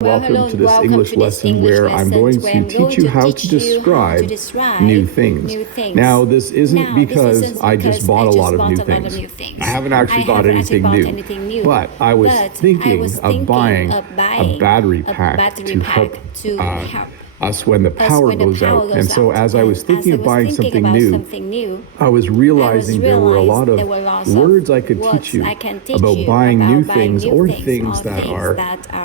Welcome to this English lesson where I'm going to teach you how to describe new things. Now, this isn't because I just bought a lot of new things. I haven't actually bought anything new, but I was thinking of buying a battery pack to help us when the power goes out. And so as I was thinking of buying something new, I was realizing there were a lot of words I could teach you about buying new things or things that are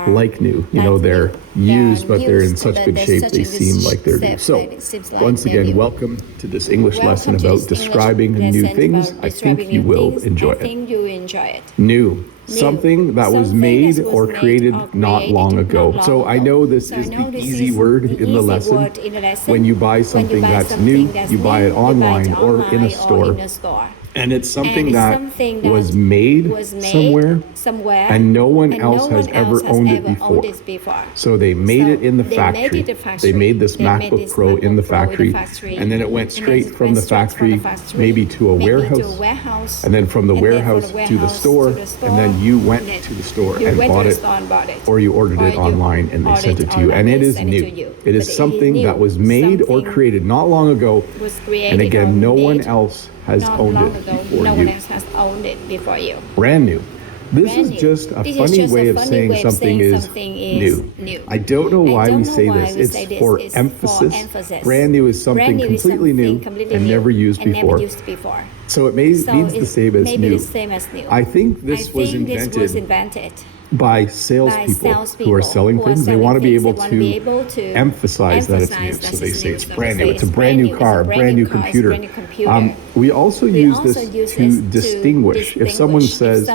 like new. You know, they're used, but they're in such good shape they seem like they're new. So once again, welcome to this English lesson about describing new things. I think you will enjoy it. New. Something that was made or created not long ago. So I know this is the easy word in the lesson. When you buy something that's new, you buy it online or in a store. And it's something that was made somewhere and no one else has ever owned it before. So they made it in the factory. They made this MacBook Pro in the factory, and then it went straight from the factory maybe to a warehouse, and then from the warehouse to the store, and then you went to the store and bought it, or you ordered it online and they sent it to you. And it is new. It is something that was made or created not long ago, and again, no one else has owned it before you. Brand new. This is just a funny way of saying something is new. I don't know why we say this. It's for emphasis. Brand new is something completely new and never used before. So it means the same as new. I think this was invented by salespeople who are selling things. They want to be able to emphasize that it's new. So they say it's brand new. It's a brand new car, a brand new computer. We also use this to distinguish. If someone says,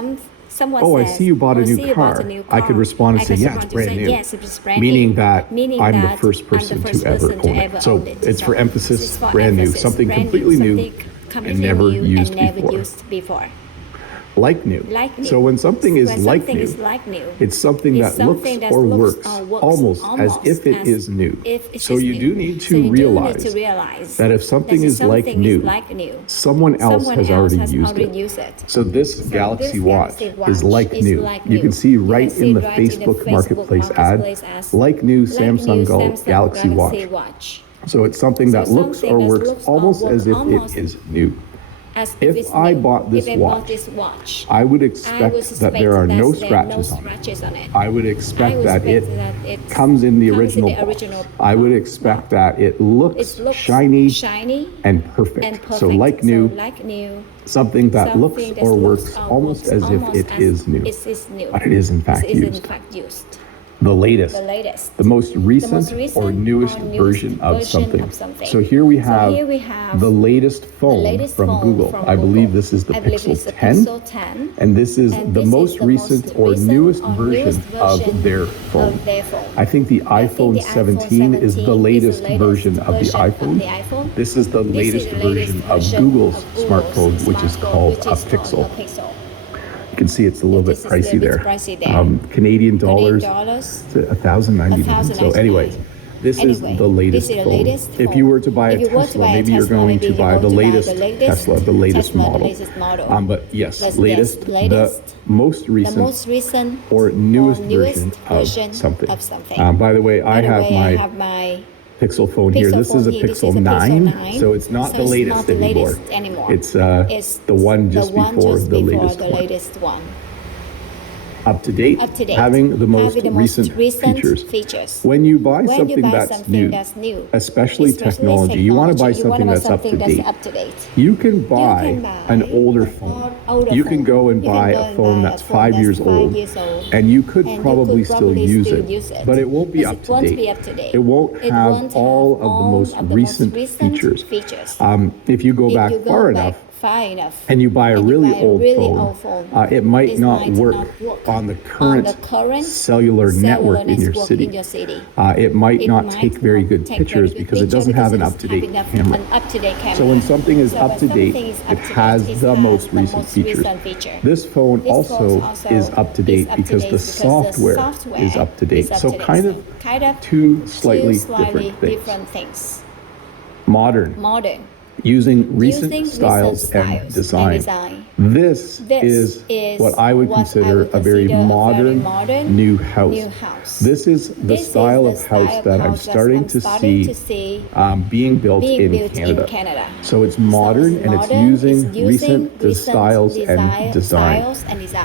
"Oh, I see you bought a new car," I could respond and say, "Yeah, it's brand new," meaning that I'm the first person to ever own it. So it's for emphasis, brand new, something completely new and never used before. Like new. So when something is like new, it's something that looks or works almost as if it is new. So you do need to realize that if something is like new, someone else has already used it. So this Galaxy Watch is like new. You can see right in the Facebook Marketplace ad, like new Samsung Galaxy Watch. So it's something that looks or works almost as if it is new. If I bought this watch, I would expect that there are no scratches on it. I would expect that it comes in the original box. I would expect that it looks shiny and perfect. So like new, something that looks or works almost as if it is new, but it is in fact used. The latest, the most recent or newest version of something. So here we have the latest phone from Google. I believe this is the Pixel 10, and this is the most recent or newest version of their phone. I think the iPhone 17 is the latest version of the iPhone. This is the latest version of Google's smartphone, which is called a Pixel. You can see it's a little bit pricey there. Canadian dollars, $1,099. So anyways, this is the latest phone. If you were to buy a Tesla, maybe you're going to buy the latest Tesla, the latest model. But yes, latest, the most recent or newest version of something. By the way, I have my Pixel phone here. This is a Pixel 9, so it's not the latest anymore. It's the one just before the latest one. Up to date, having the most recent features. When you buy something that's new, especially technology, you want to buy something that's up to date. You can buy an older phone. You can go and buy a phone that's 5 years old, and you could probably still use it, but it won't be up to date. It won't have all of the most recent features. If you go back far enough, and you buy a really old phone, it might not work on the current cellular network in your city. It might not take very good pictures because it doesn't have an up-to-date camera. So when something is up to date, it has the most recent features. This phone also is up to date because the software is up to date. So kind of two slightly different things. Modern. using recent styles and design. This is what I would consider a very modern new house. This is the style of house that I'm starting to see being built in Canada. So it's modern and it's using recent styles and design.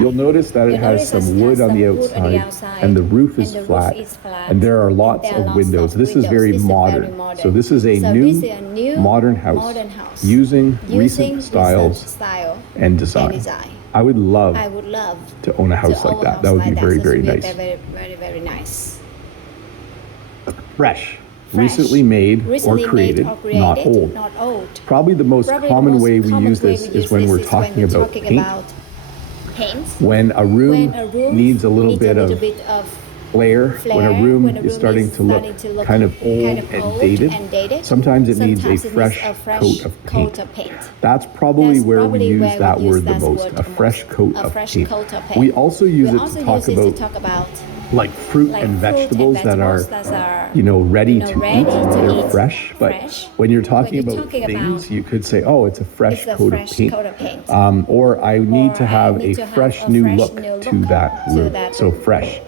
You'll notice that it has some wood on the outside and the roof is flat and there are lots of windows. This is very modern. So this is a new modern house using recent styles and design. I would love to own a house like that. That would be very, very nice. Very nice. Fresh. Recently made or created, not old. Probably the most common way we use this is when we're talking about paint. When a room needs a little bit of flair, when a room is starting to look kind of old and dated, sometimes it needs a fresh coat of paint. That's probably where we use that word the most, a fresh coat of paint. We also use it to talk about like fruit and vegetables that are, ready to eat. They're fresh, but when you're talking about things, you could say, oh, it's a fresh coat of paint. Or I need to have a fresh new look to that room. So fresh.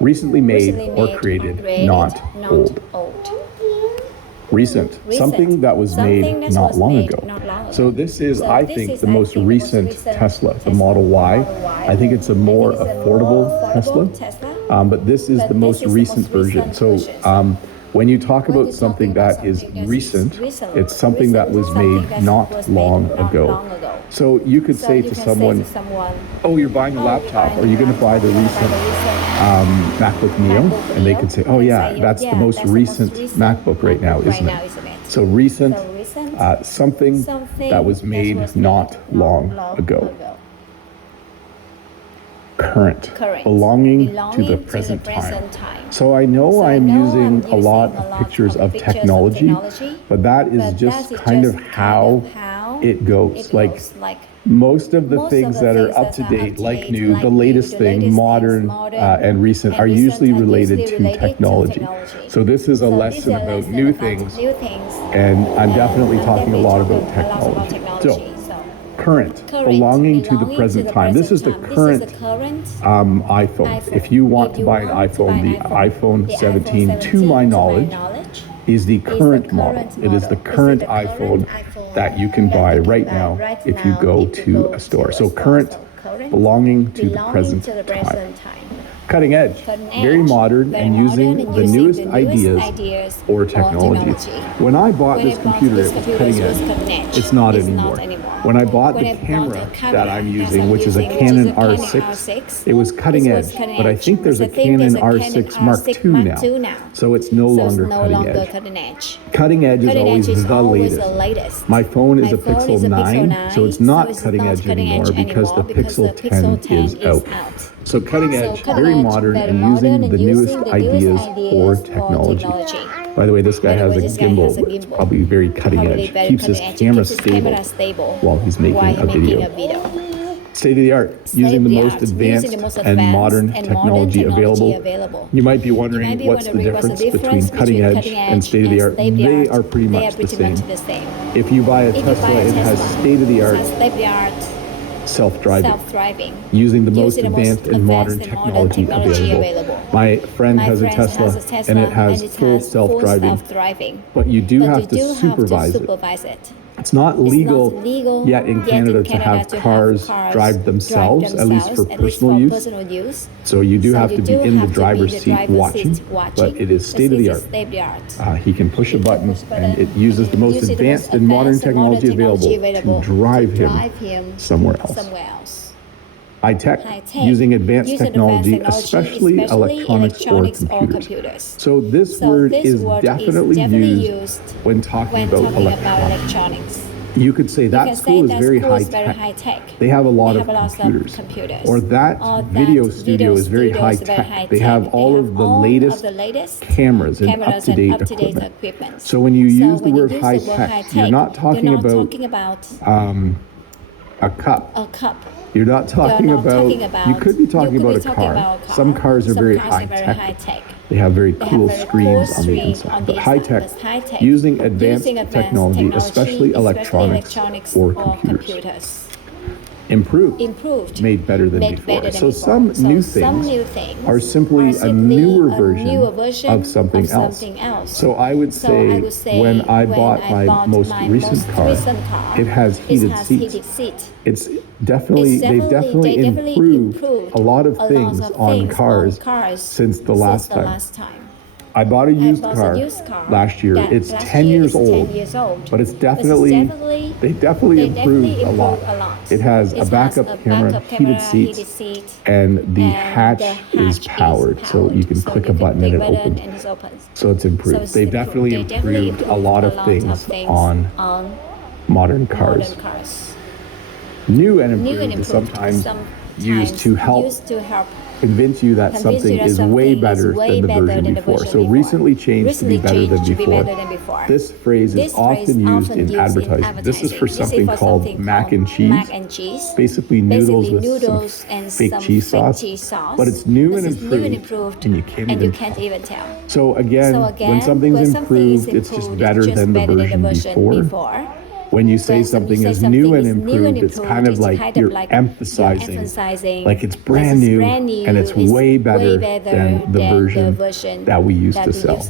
Recently made or created, not old. Recent, something that was made not long ago. So this is, I think, the most recent Tesla, the Model Y. I think it's a more affordable Tesla, but this is the most recent version. So when you talk about something that is recent, it's something that was made not long ago. So you could say to someone, oh, you're buying a laptop. Are you going to buy the recent MacBook Neo? And they could say, oh yeah, that's the most recent MacBook right now, isn't it? So recent, something that was made not long ago. Current, belonging to the present time. So I know I'm using a lot of pictures of technology, but that is just kind of how it goes. Like most of the things that are up to date, like new, the latest thing, modern and recent, are usually related to technology. So this is a lesson about new things, and I'm definitely talking a lot about technology. So current, belonging to the present time. This is the current iPhone. If you want to buy an iPhone, the iPhone 17, to my knowledge, is the current model. It is the current iPhone that you can buy right now if you go to a store. So current, belonging to the present time. Cutting edge, very modern and using the newest ideas or technology. When I bought this computer, it was cutting edge. It's not anymore. When I bought the camera that I'm using, which is a Canon R6, it was cutting edge, but I think there's a Canon R6 Mark II now, so it's no longer cutting edge. Cutting edge is always the latest. My phone is a Pixel 9, so it's not cutting edge anymore because the Pixel 10 is out. So cutting edge, very modern and using the newest ideas or technology. By the way, this guy has a gimbal. It's probably very cutting edge. Keeps his camera stable while he's making a video. State of the art, using the most advanced and modern technology available. You might be wondering what's the difference between cutting edge and state of the art. They are pretty much the same. If you buy a Tesla, it has state of the art self-driving, using the most advanced and modern technology available. My friend has a Tesla and it has full self-driving, but you do have to supervise it. It's not legal yet in Canada to have cars drive themselves, at least for personal use. So you do have to be in the driver's seat watching, but it is state of the art. He can push a button and it uses the most advanced and modern technology available to drive him somewhere else. High tech, using advanced technology, especially electronics or computers. So this word is definitely used when talking about electronics. You could say that school is very high tech. They have a lot of computers. Or that video studio is very high tech. They have all of the latest cameras and up-to-date equipment. So when you use the word high tech, you're not talking about a cup. You're not talking about, you could be talking about a car. Some cars are very high tech. They have very cool screens on the inside, but high-tech, using advanced technology, especially electronics or computers. Improved, made better than before. So some new things are simply a newer version of something else. So I would say when I bought my most recent car, it has heated seats. They've definitely improved a lot of things on cars since the last time. I bought a used car last year. It's 10 years old, but they definitely improved a lot. It has a backup camera, heated seats, and the hatch is powered, so you can click a button and it opens. So it's improved. They definitely improved a lot of things on modern cars. New and improved is sometimes used to help convince you that something is way better than the version before. So recently changed to be better than before. This phrase is often used in advertising. This is for something called mac and cheese. Basically noodles with some fake cheese sauce. But it's new and improved, and you can't even tell. So again, when something's improved, it's just better than the version before. When you say something is new and improved, it's kind of like you're emphasizing like it's brand new and it's way better than the version that we used to sell.